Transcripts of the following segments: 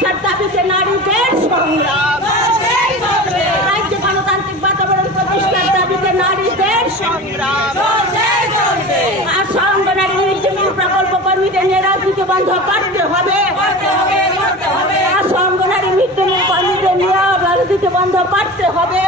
প্রতিষ্ঠার দাবিতে নারীদের সংগ্রাম, রাজ্যে গণতান্ত্রিক বাতাবরণ প্রতিষ্ঠার দাবিতে নারীদের সংগ্রাম। আর অঙ্গনারী নির্যাতন প্রকল্প কর্মীদের নিয়ে রাজনীতি বন্ধ করতে হবে। আর অঙ্গনারী নির্যাতন কর্মীদের নিয়ে রাজনীতি বন্ধ করতে হবে।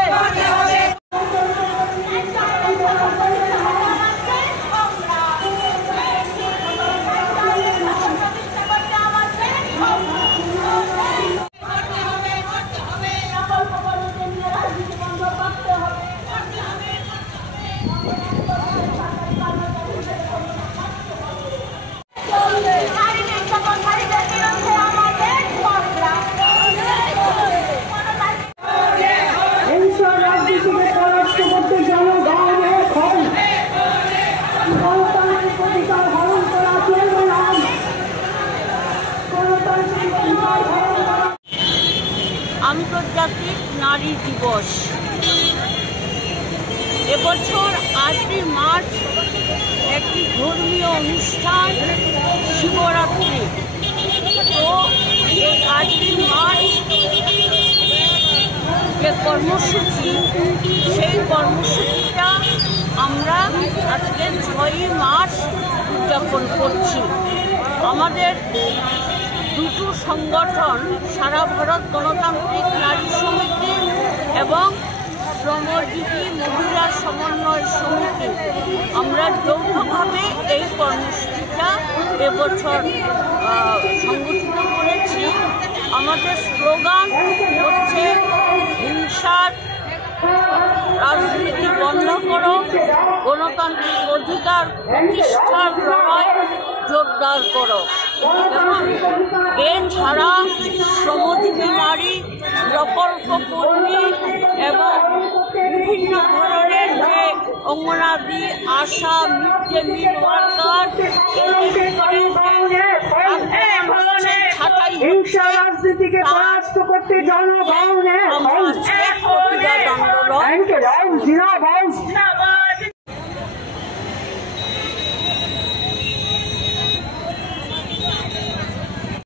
আন্তর্জাতিক নারী দিবস এবছর 8ই মার্চ একটি ধর্মীয় অনুষ্ঠান শিবরাত্রি। তো এই 8ই মার্চ যে কর্মসূচি, সেই কর্মসূচিটা আমরা আজকে 6ই মার্চ উদযাপন করছি। আমাদের দুটো সংগঠন, সারা ভারত গণতান্ত্রিক নারী সমিতি এবং শ্রমজীবী মহিলা সমন্বয় সমিতি, আমরা যৌথভাবে এই কর্মসূচিটা এবছর সংগঠিত করেছি। আমাদের স্লোগান হচ্ছে হিংসার রাজনীতি বন্ধ করো, গণতান্ত্রিক অধিকার প্রতিষ্ঠার লড়াই জোরদার করো। এবং এছাড়া শ্রমজীবী নারী, প্রকল্প কর্মী এবং বিভিন্ন ধরনের যে অঙ্গনাদি, আশা, মিড ডে মিল ওয়ার্কার, হিংসা রাজনীতিকে পরাস্ত করতে জনগণের